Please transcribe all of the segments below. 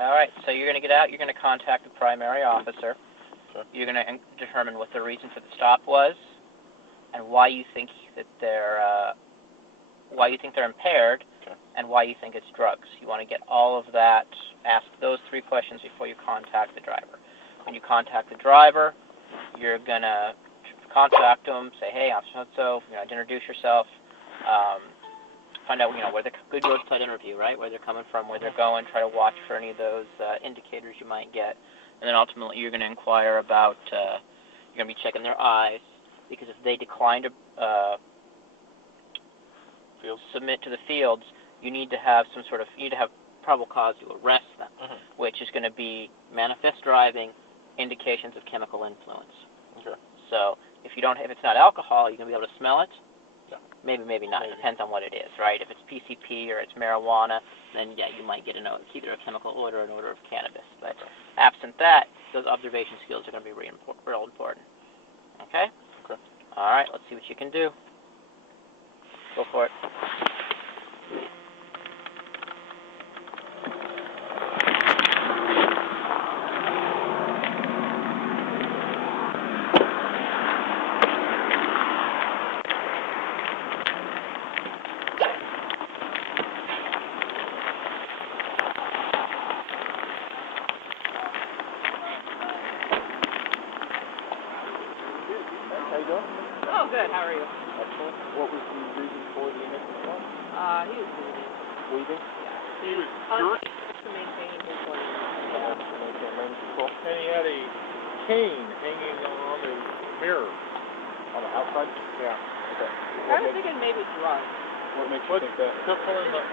All right, so you're going to get out. You're going to contact the primary officer. Okay. You're going to determine what the reason for the stop was, and why you think that they're impaired, okay, and why you think it's drugs. You want to get all of that. Ask those 3 questions before you contact the driver. When you contact the driver, you're going to contact them. Say, hey, I'm so-and-so. Introduce yourself. Find out, where the good roadside interview, right? Where they're coming from, where they're going. Try to watch for any of those indicators you might get. And then ultimately you're going to inquire about, you're going to be checking their eyes, because if they decline to submit to the fields, you need to have probable cause to arrest them, which is going to be manifest driving, indications of chemical influence. Okay. So if it's not alcohol, you're going to be able to smell it. Yeah. Maybe not. It depends on what it is, right? If it's PCP or it's marijuana, then yeah, you might get it's either a chemical odor or an odor of cannabis. But absent that, those observation skills are going to be real important. Okay? Okay. All right, let's see what you can do. Go for it. How you doing? Oh, good. How are you? Excellent. What was the reason for the initial stop? He was bleeding. Bleeding? Yeah. He was jerking. To maintain his lane. To maintain lane control. And he had a cane hanging on the mirror. On the outside? Yeah. Okay. I was thinking maybe drugs. What makes you think that? Took one of the...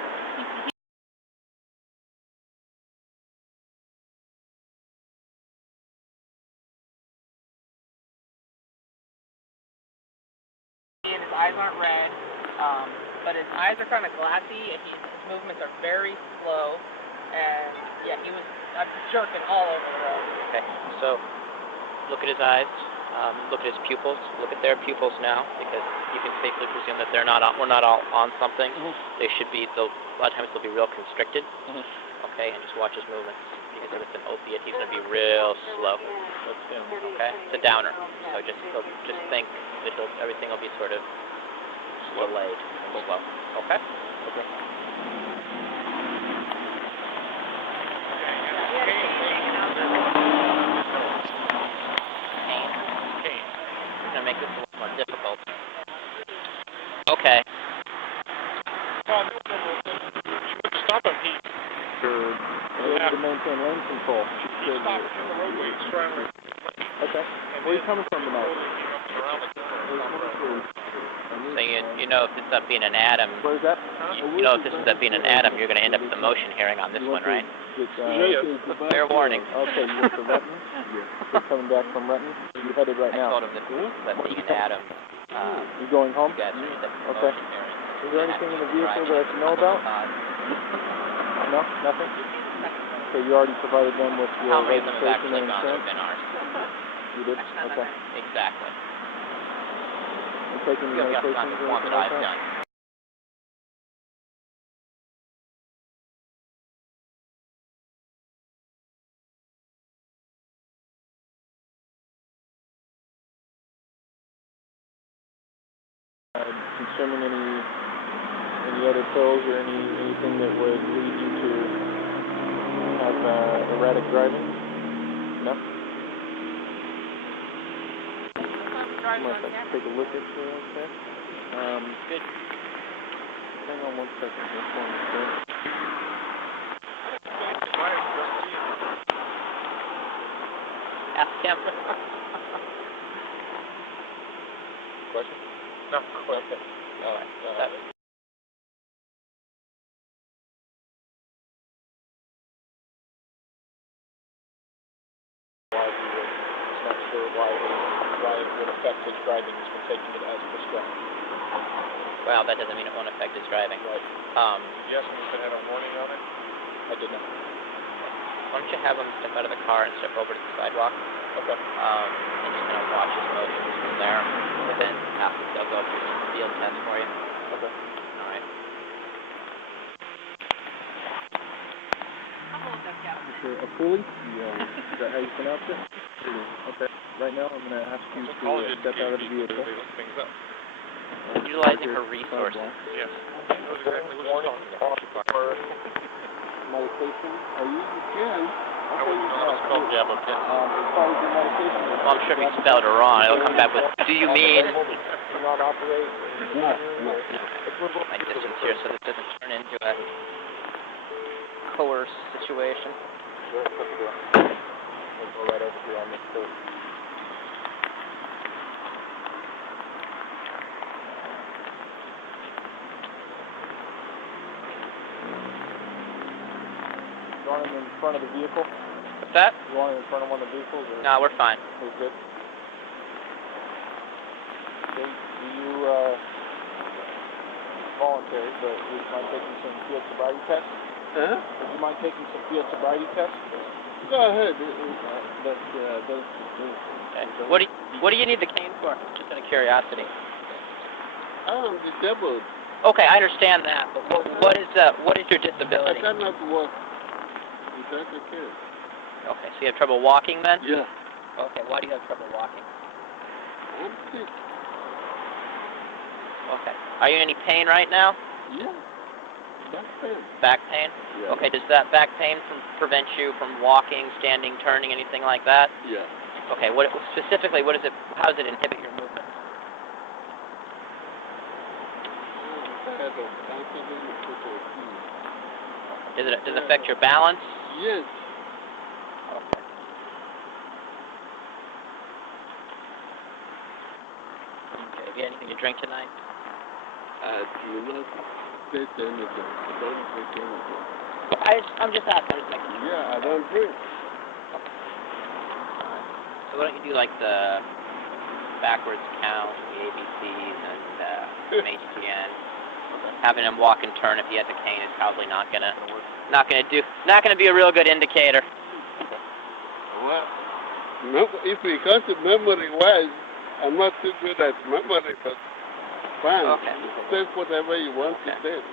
And his eyes aren't red, but his eyes are kind of glassy, and his movements are very slow, and yeah, he was jerking all over the road. Okay, so look at his eyes, look at his pupils, look at their pupils now, because you can safely presume that we're not all on something. They should be, a lot of times they'll be real constricted. Okay, and just watch his movements, because if it's an opiate, he's going to be real slow. Okay, it's a downer, so just think that everything will be sort of delayed, slow. Okay? Okay. It's going to make this a little more difficult. Okay. Well, you wouldn't stop him. He able to maintain lane control. stopped in the roadway. He's trying to... Okay. Where are you coming from tonight? So you know if this ends up being an atom, Where's that? you know if this ends up being an atom, you're going to end up with a motion hearing on this one, right? Fair warning. Okay, you went to Retton? You're coming back from Retton? You're headed right now? I told him that being an atom. You're going home? You guys are going to end up with a Okay. motion hearing. Is there anything in the vehicle that I should know about? No? Nothing? Okay, you already provided them with your How many of them have registration actually and gone that have insurance? been ours? You did? Okay. Exactly. You taking You your have medications on the or form anything that like I've that? done. Consuming any other pills or anything that would lead you to have erratic driving? No? I might have to take a look at you, okay? Good. Hang on one second here for me, sir. Ask him. Question? No, Okay. All right. He's not sure why it would affect his driving. He's been taking it as prescribed. Well, that doesn't mean it won't affect his driving. Right. yes, and it had a warning on it. I did not. Why don't you have him step out of the car and step over to the sidewalk? Okay. And just kind of watch his motions from there. And then they'll go through some field tests for you. Okay. All right. How old is that guy? for a pulley? Yeah. Is that how you pronounce it? Okay. Right now, I'm going to ask you to step out of the vehicle. Utilizing her resources. Yes. That was exactly what she was talking about. Medication? Are you? You can. I wouldn't know how to spell Gabba. As far as your medication, Well, I'm sure if you spelled it wrong, it'll come back with, do you mean? do not operate. No. My distance here so that it doesn't turn into a coerce situation. We'll go right over here on this curve. You want him in front of the vehicle? What's that? You want him in front of one of the vehicles? Or? No, we're fine. We're good. Okay. Do you, voluntary, but would you mind taking some field sobriety tests? Huh? Would you mind taking some field sobriety tests? Go ahead. Okay. What do you need the cane for? Just out of curiosity. I'm disabled. Okay, I understand that, but what is your disability? I cannot walk without a cane. Okay, so you have trouble walking then? Yeah. Okay, why do you have trouble walking? I'm sick. Okay. Are you in any pain right now? Yeah. Back pain. Back pain? Yeah. Okay, does that back pain prevent you from walking, standing, turning, anything like that? Yeah. Okay, specifically, how does it inhibit your movement? Does it affect your balance? Yes. Okay. Okay, have you had anything to drink tonight? I do not take anything. I don't take anything. I'm just asking. Yeah, I don't drink. So why don't you do like the backwards count, the ABCs, and HTN. Having him walk and turn if he has a cane is probably not gonna be a real good indicator. Well, no, if we count it memory-wise, I'm not too good at memory, but fine. Okay. Take whatever you want to take.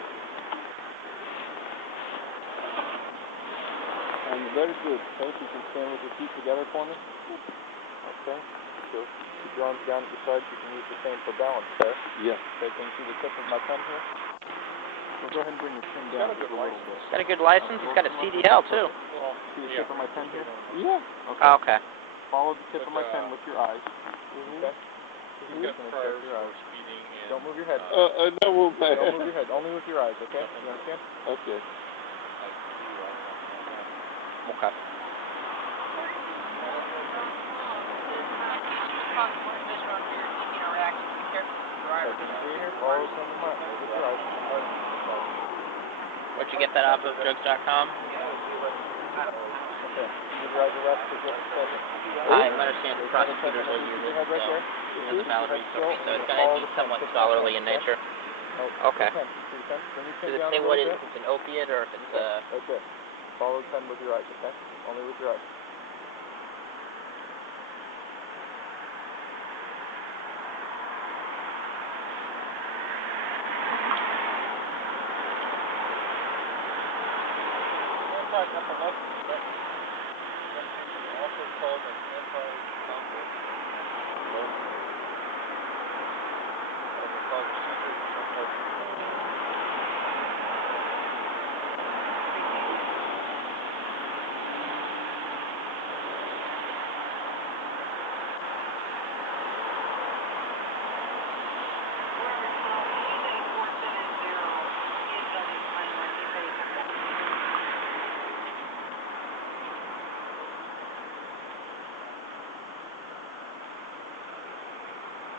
And very good. Okay, if you can stand with your feet together for me. Okay. So keep your arms down at your sides. You can use the same for balance there. Yeah. Okay, can you see the tip of my pen here? So go ahead and bring your chin down just a little bit. He's got a good license. He's got a CDL too. See the tip of my pen here? Yeah. Okay. Okay. Follow the tip of my pen with your eyes. Okay. He's got priors for speeding and... Don't move your head. Don't move my head. Don't move your head. Only with your eyes, okay? You understand? Okay. Okay. Where'd you get that off of drugs.com? Okay. Give your eyes a rest for just a second. I understand the prosecutors will use it, so as a valid resource, so it's going to be somewhat scholarly in nature. Okay. Does it say what it is, if it's an opiate or if it's a... Okay. Follow the pen with your eyes, okay? Only with your eyes. Also called an anti-convulsant.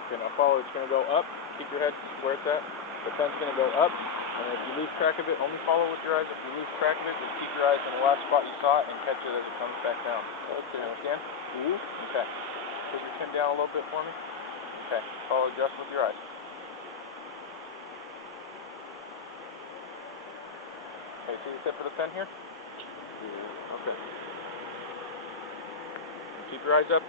Okay, now follow. It's going to go up. Keep your head where it's at. The pen's going to go up. And if you lose track of it, only follow with your eyes. If you lose track of it, just keep your eyes in the last spot you saw it and catch it as it comes back down. Okay. You understand? Mm-hmm. Okay. Put your chin down a little bit for me. Okay. Follow just with your eyes. Okay, see the tip of the pen here? Yeah. Okay. Keep your eyes up.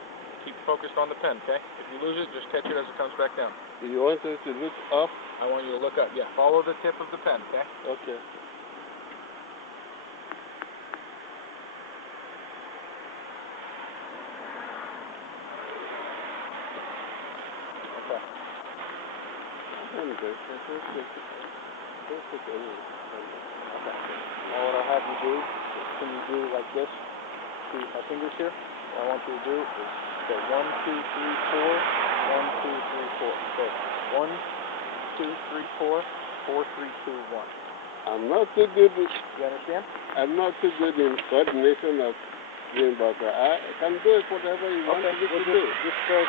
Keep focused on the pen, okay? If you lose it, just catch it as it comes back down. You want us to look up? I want you to look up. Yeah, follow the tip of the pen, okay? Okay. Okay. Okay. Now what I'll have you do is, can you do like this to my fingers here? What I want you to do is go 1, 2, 3, 4, 1, 2, 3, 4. So 1, 2, 3, 4, 4, 3, 2, 1. I'm not too good with, You understand? I'm not too good in coordination of doing, but I can do it whatever you want me to do. Just tell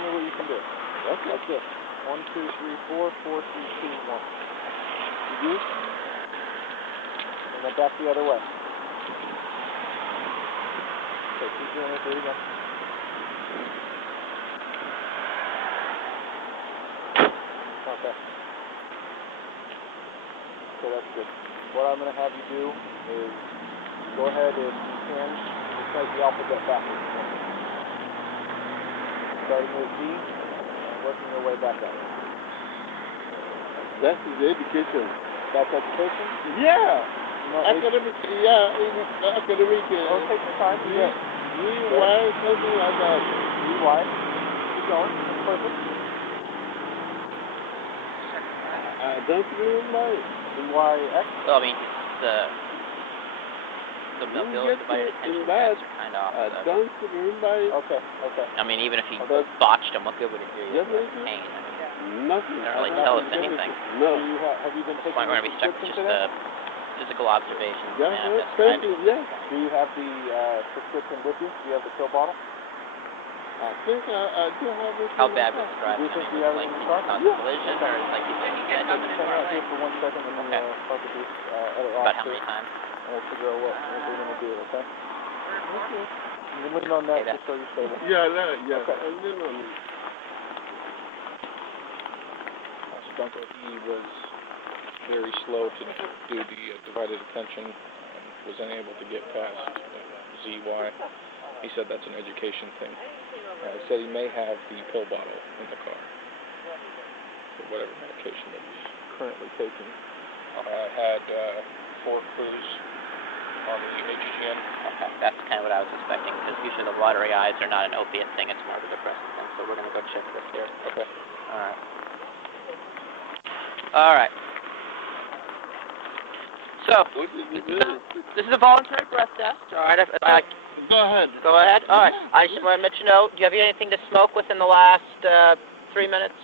me what you can do. Okay. Like this. 1, 2, 3, 4, 4, 3, 2, 1. Mm-hmm. And then back the other way. Okay, keep doing it. Do it again. Okay. So that's good. What I'm going to have you do is go ahead and you can recite the alphabet backwards. Starting with Z and working your way back up. That is education. That's education? Yeah. No, Academic, yeah, academic. Don't take your time. Yeah. Y, something like that. Y. Keep going. That's perfect. I don't remember it. Y-X. Well, I mean, the ability divided attention tests are kind of I off. don't remember it. Okay. I mean, even if he Okay. botched them, we'll be able to hear you. Yes, It's yes, pain. Nothing. They don't really tell us anything. No. Have you been taking Point we're the going to be stuck with prescription just today? the physical observations. Yeah, and manifest, thank right? you, yes. Do you have the prescription with you? Do you have the pill bottle? I think I do have it. How in bad my was the car. driving? Do you think I mean, you was have it it like in the car? constant collision, or is it like you said, you Just hang out here for 1 second and then Okay. talk with this other about how officer many times? and we'll figure out what we're going to do, okay? Okay. You can lean on that Okay, just so you're stable. Yeah, yeah. Okay. And then on it. Stunko, he was very slow to do the divided attention and was unable to get past ZY. He said that's an education thing. He said he may have the pill bottle in the car for whatever medication that he's currently taking. I had 4 clues on the HGN. Okay, that's kind of what I was expecting, because usually the watery eyes are not an opiate thing, it's more of a depressive thing, so we're going to go check this here. Okay. Alright. Alright. So, What did you do? this is a voluntary breath test, alright? Go ahead. Go ahead. Alright. I just want to let you know, do you have anything to smoke within the last 3 minutes?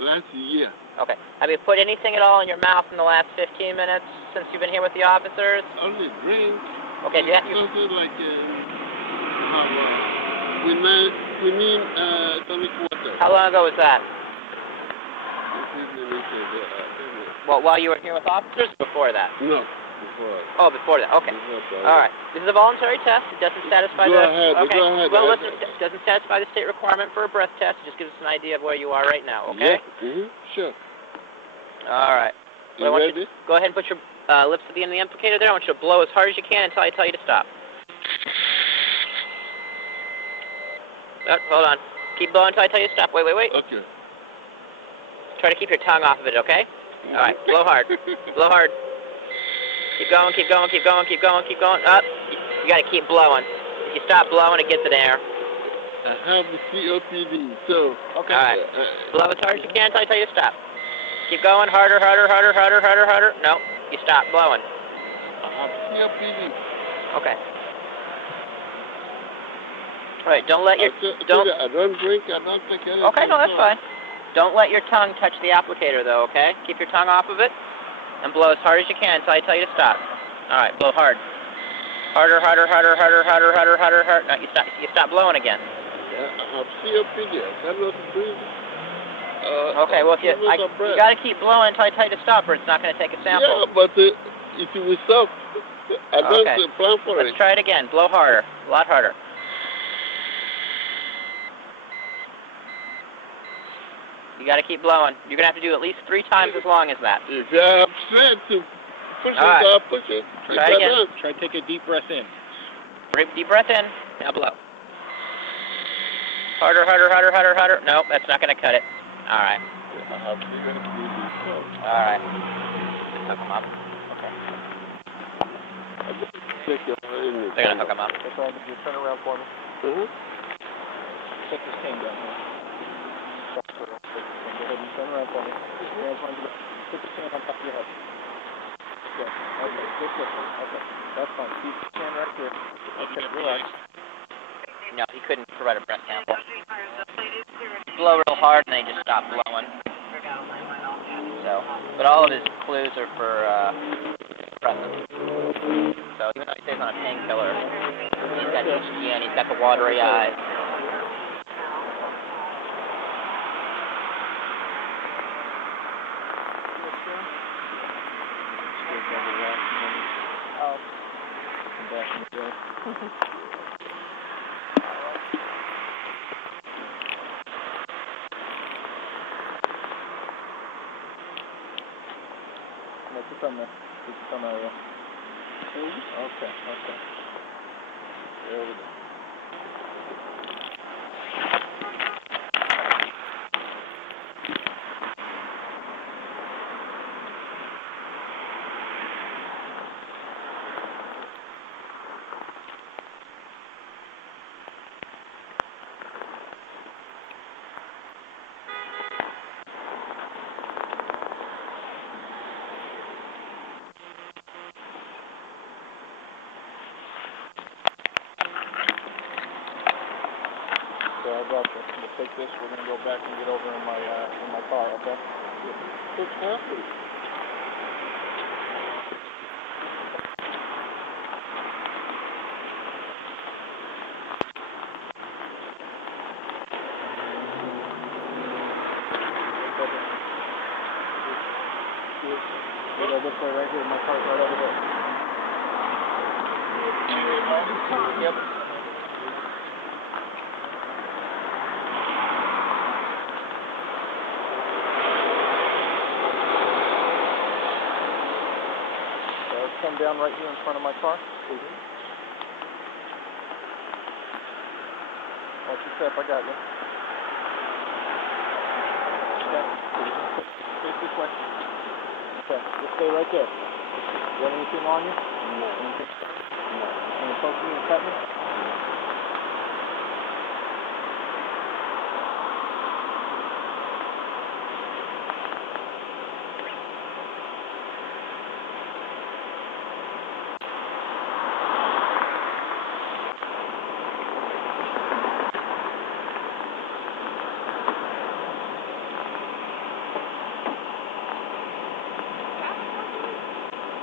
Last year. Okay. Have you put anything at all in your mouth in the last 15 minutes since you've been here with the officers? Only drink. Okay, do you have to... Something like we need tonic water. How long ago was that? This is Well, while you were here with officers or before that? no, before. Oh, before that. Okay. Alright. This is a voluntary test. It doesn't satisfy Go ahead. Okay. Go ahead. Well, listen, it doesn't satisfy the state requirement for a breath test. It just gives us an idea of where you are right now, okay? Yeah. Mm-hmm. Sure. Alright. You ready? Go ahead and put your lips at the end of the implicator there. I want you to blow as hard as you can until I tell you to stop. Hold on. Keep blowing until I tell you to stop. Wait. Okay. Try to keep your tongue off of it, okay? Alright, blow hard. Blow hard. Keep going. Up. You gotta keep blowing. If you stop blowing, it gets in air. I have the COPD, so. Okay. Alright. Blow as hard as you can until I tell you to stop. Keep going. Harder. No. You stop blowing. I have COPD. Okay. Alright, don't let your... I don't drink, I don't take anything. Okay, no, that's fine. Don't let your tongue touch the applicator, though, okay? Keep your tongue off of it, and blow as hard as you can until I tell you to stop. Alright, blow hard. Harder. No, you stop blowing again. Yeah, I have COPD, I cannot breathe. Okay, well, you gotta keep blowing until I tell you to stop, or it's not gonna take a sample. Yeah, but if you will stop, I don't plan for it. Let's try it again. Blow harder. A lot harder. You gotta keep blowing. You're gonna have to do at least 3 times as long as that. If you're upset to push it, I'll push it. Try again. Try to take a deep breath in. Deep breath in. Now blow. Harder. Nope, that's not gonna cut it. Alright. Alright. Hook them up. Okay. They're gonna hook them up. That's all I can do. Turn around for me. Mm-hmm. Take this cane down here. ahead and turn around for me. Hands behind your back. Put your hand on top of your head. Good. Okay, just listen. Okay, that's fine. Keep your hand right there. Okay, relax. No, he couldn't provide a breath sample. Blow real hard and then he just stopped blowing. So, but all of his clues are for depressant. So even though he stays on a painkiller, he's got HGN, he's got the watery eyes. Put your thumb there. Put your thumb out of there. Okay, okay. There we go. So I got this. We'll take this. We're gonna go back and get over in my car. Okay. What's happening? This way right here. My car's right over there. Yep. Come down right here in front of my car. Watch your step, I got you. Okay. Face this way. Okay, just stay right there. You have anything on you? No. Anything? No. Any poke me or cut me?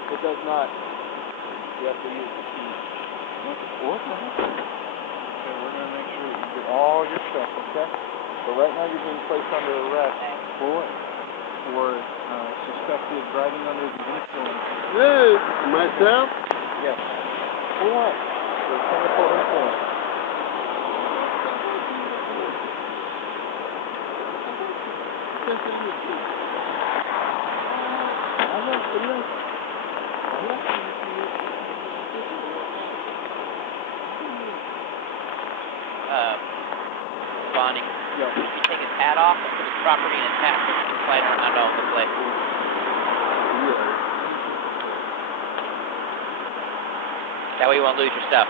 It does not. You have to use the key. What the heck? Okay, we're going to make sure that you get all your stuff, okay? So right now you're being placed under arrest for suspected driving under the influence. Hey, myself? Yes. For what? For chemical influence. Bonnie, Yeah. if you take his hat off and put his property in his hat, so he can slide around all over the place. That way you won't lose your stuff.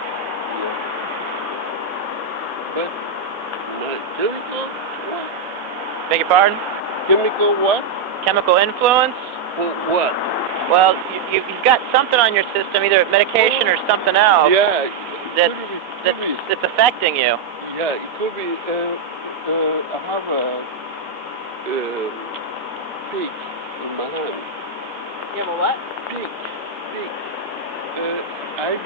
But my chemical what? Beg your pardon? Chemical what? Chemical influence? What? Well, you've got something on your system, either medication or something else, Yeah. that's affecting you. Yeah, it could be. I have a stick in my hand. You have a what? Stick. IV.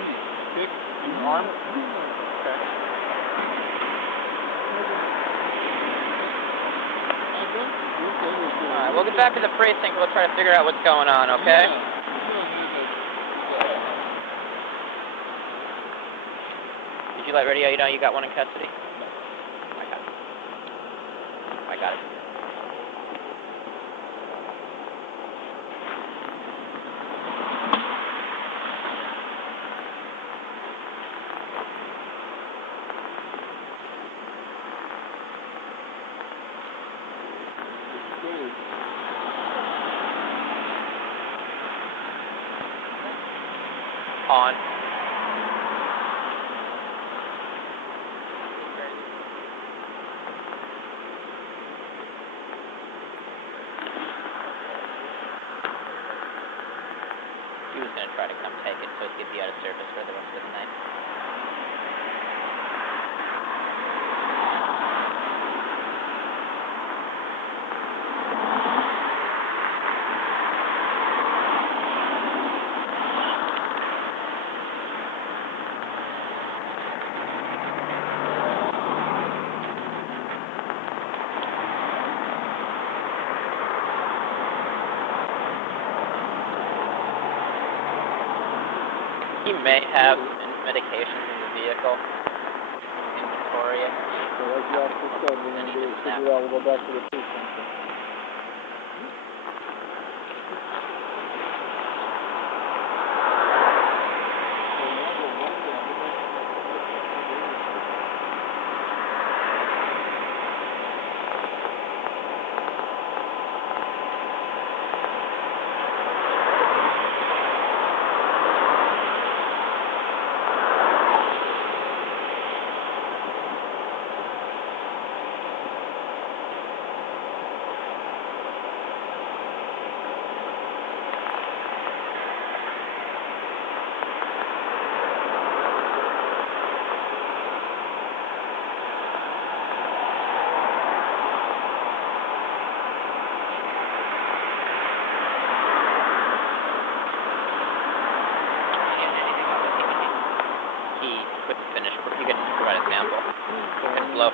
Stick In your arm? Okay. I don't look anything. All right, we'll get back to the precinct. We'll try to figure out what's going on, okay? Did you let radio know you got one in custody? I got it. On. try to come take it so it could be out of service for the rest of the night. He may have medications in the vehicle in Victoria. So like you also said, we're going to get it figured out. We'll go back to the police station.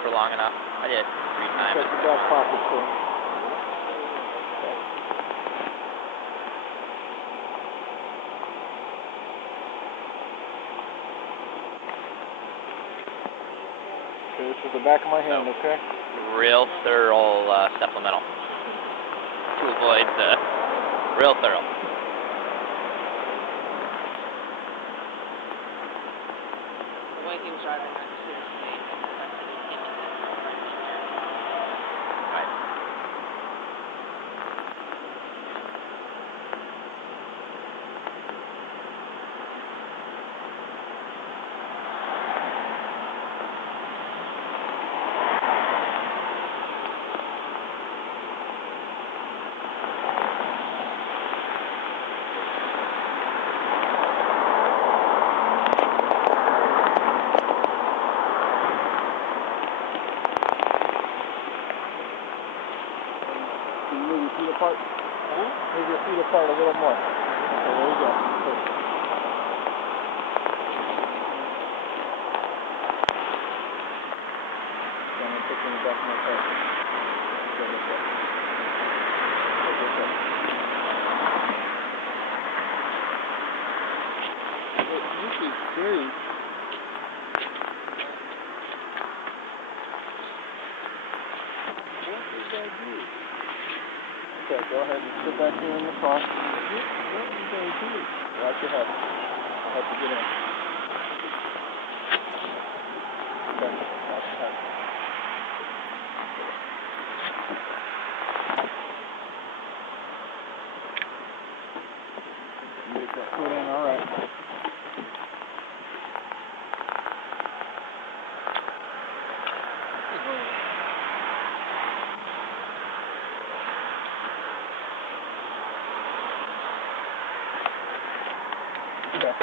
For long enough. I did it 3 times. Check your back pocket, too. Okay, this is the back of my hand, okay? Real thorough supplemental. To avoid the real thorough. The way he was driving that apart. Move your feet apart a little more. Okay, there we go. Perfect. I'm going to put you in the back of my car. Go this way. Go this way. This is strange. What did I do? Okay, go ahead and sit back here in the car. What did I do? Watch your head. I'll help you get in. Okay, watch your head. You get that foot in, all right. Okay.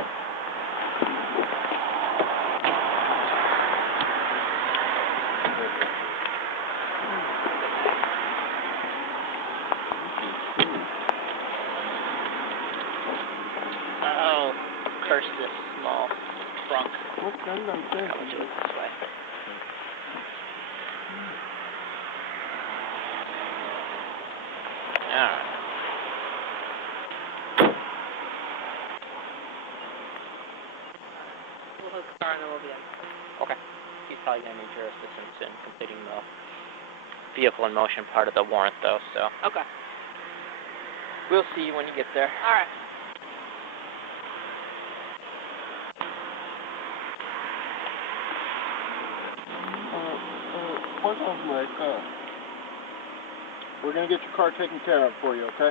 Oh, curse this small trunk. What kind of thing? I'll do it this way. Alright. We'll hook the car and then we'll be in. Okay. He's probably going to need your assistance in completing the vehicle in motion part of the warrant, though, so Okay. we'll see you when you get there. Alright. What of my car? We're going to get your car taken care of for you, okay?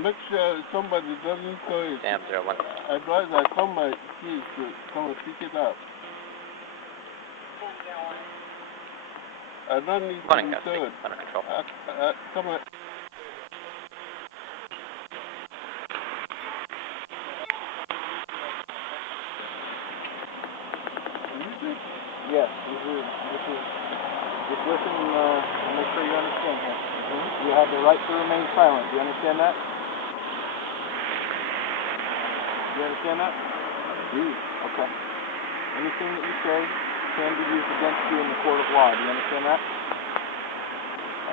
Make sure somebody doesn't tow it. Sam 01. Otherwise, I call my kids to come and pick it up. I don't need to Running be custody. towed. Under control. Come on. Yes, just listen and make sure you understand here. You have the right to remain silent. Do you understand that? Do you understand that? Okay. Anything that you say can be used against you in the court of law. Do you understand that?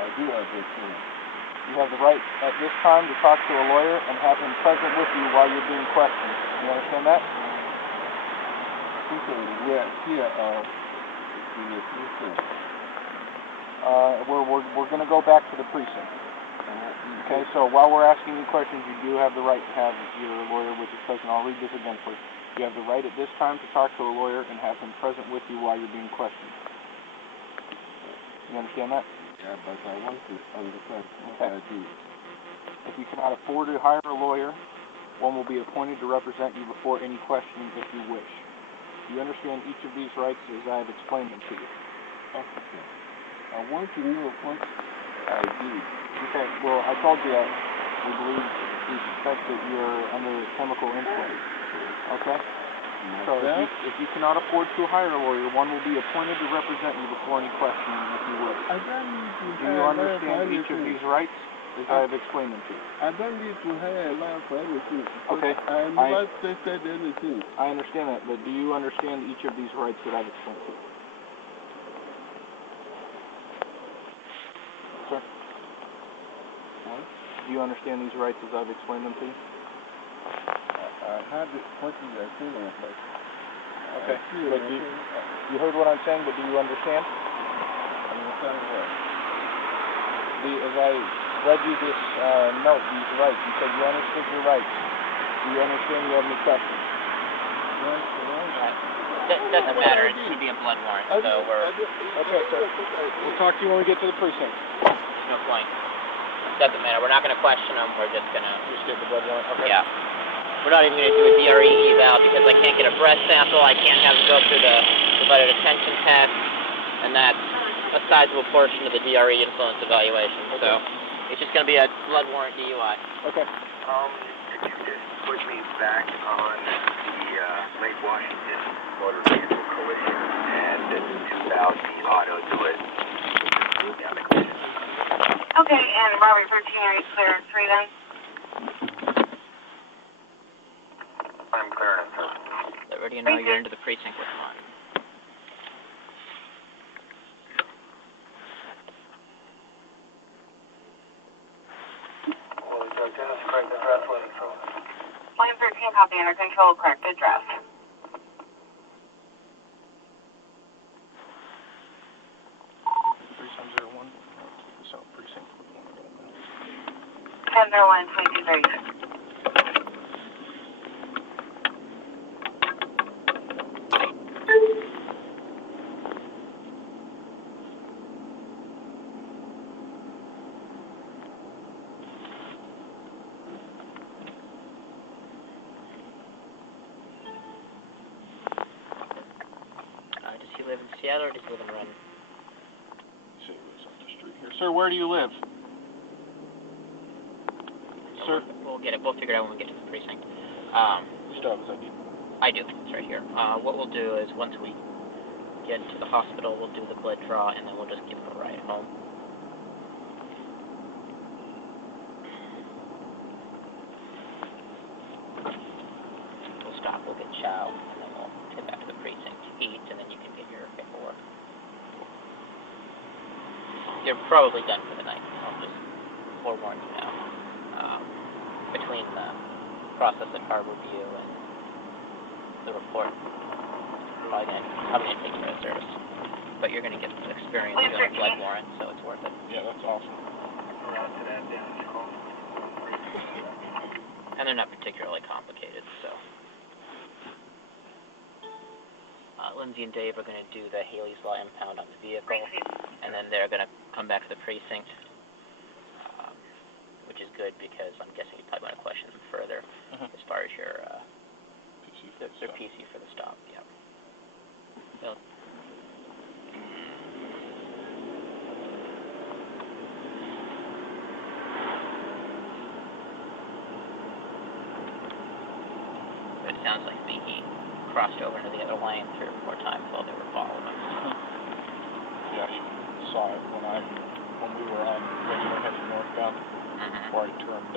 I do understand. You have the right at this time to talk to a lawyer and have him present with you while you're being questioned. Do you understand that? We're going to go back to the precinct. Okay, so while we're asking you questions, you do have the right to have your lawyer with you present. I'll read this again for you. You have the right at this time to talk to a lawyer and have him present with you while you're being questioned. You understand that? Yeah, but I want to understand what Okay. I do. If you cannot afford to hire a lawyer, one will be appointed to represent you before any questioning if you wish. You understand each of these rights as I have explained them to you. Okay. I want to know what I do. Okay, well, I told you that we believe, we suspect that you're under chemical influence. Okay? So if you cannot afford to hire a lawyer, one will be appointed to represent you before any questioning if you wish. I don't need to Do you understand each of these rights as I have explained them to you? I don't need to hire a lawyer for anything. Okay. I never stated anything. I understand that, but do you understand each of these rights that I've explained to you? Sir? What? Do you understand these rights as I've explained them to you? I had this question I think on but Okay. But you heard what I'm saying, but do you understand? understand what? As I read you this note, these rights, you said you understood your rights. Do you understand you have any questions? Doesn't matter. It should be a blood warrant, so we're Okay, sir. We'll talk to you when we get to the precinct. no point. Doesn't matter. We're not going to question them. We're just going to Just get the blood warrant. Okay. Yeah. We're not even going to do a DRE eval because I can't get a breath sample. I can't have it go through the provider detention test, and that's a sizable portion of the DRE influence evaluation. So it's just going to be a blood warrant DUI. Okay. Could you just put me back on the Lake Washington motor vehicle collision and the 2000 auto do it? Okay, and Robert 13, are you clear on 3 then? I'm clear on 3. They already know you're into the precinct with one. Well, the drug test, correct address, what it's from. William 13, copy under control, correct address. So precinct. 1001 2230. Does he live in Seattle or does he live in Renton? He lives up the street here. Sir, where do you live? Sir? We'll get it. We'll figure it out when we get to the precinct. Still have his ID. I do. It's right here. What we'll do is once we get to the hospital, we'll do the blood draw, and then we'll just give him a ride home. We'll stop. We'll get chow, and then we'll head back to the precinct to eat, and then you can get your paperwork. You're probably done for the night. I'll just forewarn you now. Between the process of car review and the report, probably gonna take you out of service. But you're gonna get some experience doing a blood warrant, so it's worth it. Yeah, that's awesome. And they're not particularly complicated, so. Lindsay and Dave are going to do the Haley's Law impound on the vehicle, and then they're going to come back to the precinct, which is good because I'm guessing you probably want to question them further as far as your their PC for the stop. Yeah. So, it sounds like he crossed over into the other lane 3 or 4 times while they were following him. saw it when we were on regular heading northbound before I turned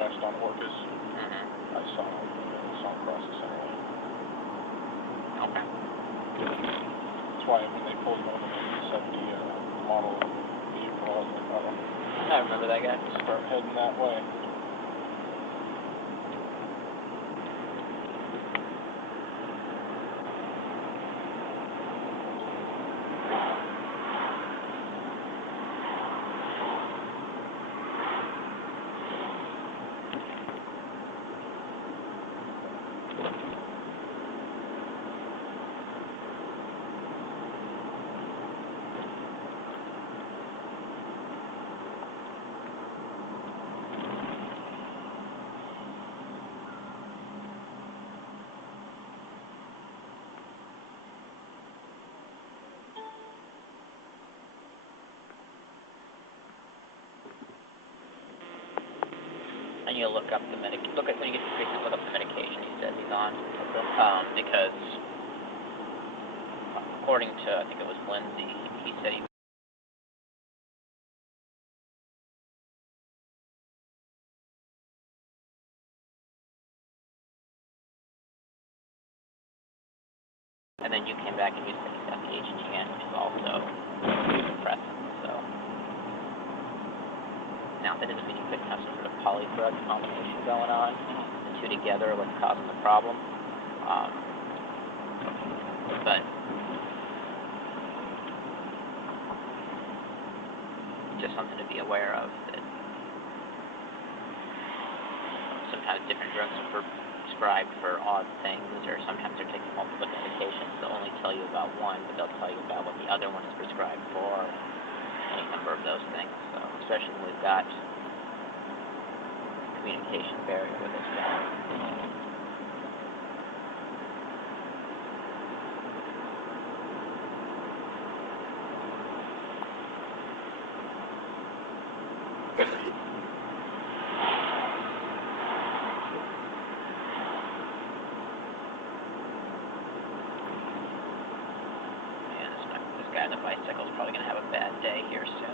west on Orcas. I saw him cross the center lane. Okay. That's why when they pulled him over, they said the model of the vehicle. I was like, oh, I remember that guy. start heading that way. And you'll look up the when you get to treatment, look up the medication he says he's on. Because according to, I think it was Lindsay, he said he and then you came back and you said he's got the HGN, which is also depressant. So now that doesn't mean you couldn't have some sort of polydrug combination going on. The two together are what's causing the problem. But just something to be aware of, that sometimes different drugs are prescribed for odd things, or sometimes they're taking multiple medications. They'll only tell you about one, but they'll tell you about what the other one is prescribed for, any number of those things. So especially when we've got communication barrier with this guy. This guy on the bicycle is probably going to have a bad day here soon.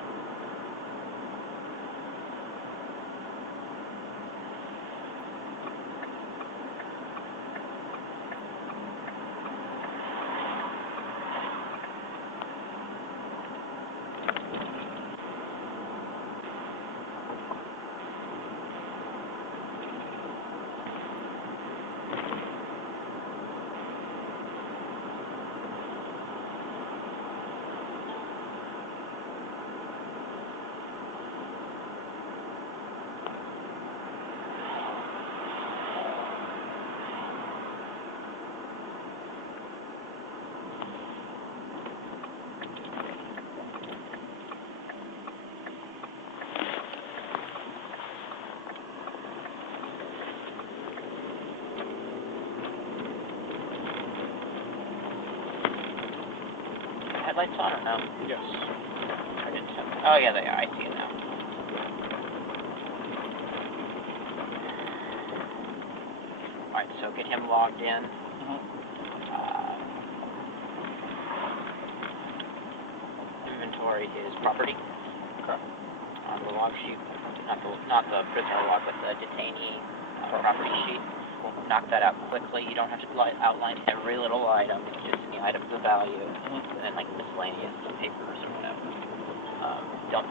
Headlights on or no? Yes. I didn't tell. Oh yeah, they are. I see it now. Alright, so get him logged in. Inventory his property. Okay. On the log sheet, not the prisoner log, but the detainee property sheet. We'll knock that out quickly. You don't have to outline every little item. It's just the items of value, and then like miscellaneous papers or whatever. Don't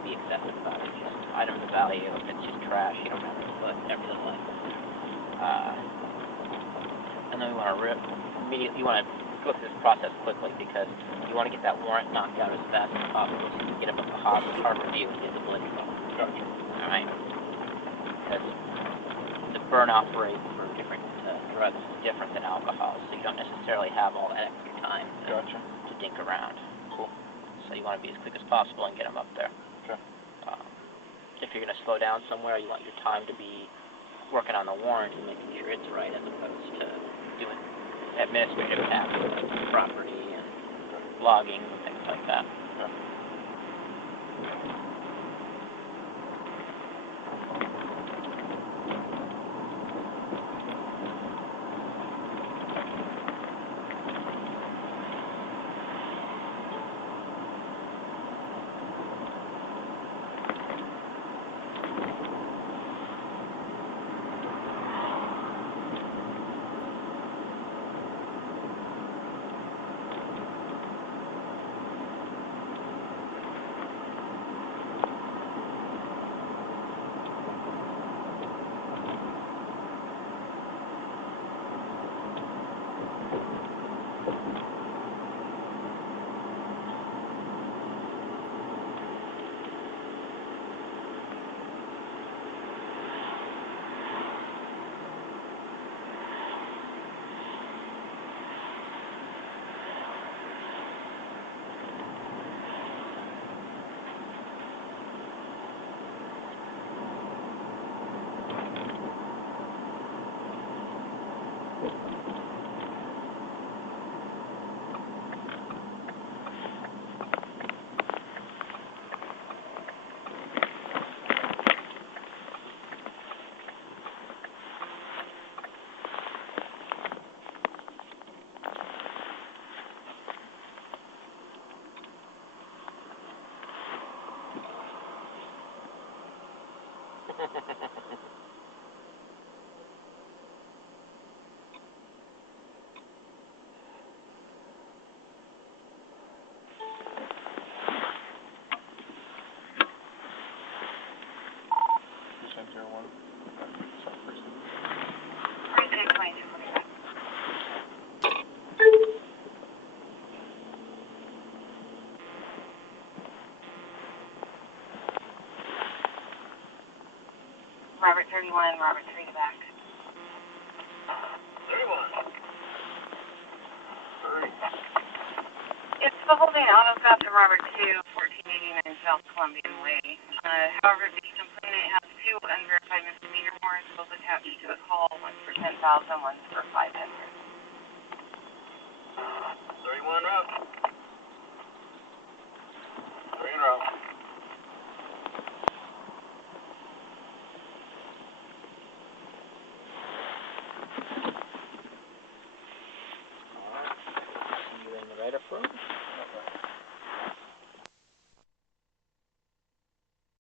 be excessive about it. Just items of value. If it's just trash, you don't have to put every little item. And then we want to immediately. You want to go through this process quickly because you want to get that warrant knocked out as fast as possible so you can get him up to Harvard View and visibility. Gotcha. All right. Because the burn-off rate for different drugs is different than alcohol, so you don't necessarily have all that extra time to dink around. Cool. So you want to be as quick as possible and get them up there. Okay. If you're going to slow down somewhere, you want your time to be working on the warrant and making sure it's right as opposed to doing administrative tasks like property and logging and things like that. Okay. Robert 31, Robert 3 to back. 31. It's the holding autostop to Robert 2, 1489 South Columbian Way. However, the complainant has 2 unverified misdemeanor warrants, both attached to the call, one's for 10,000, one's for 500.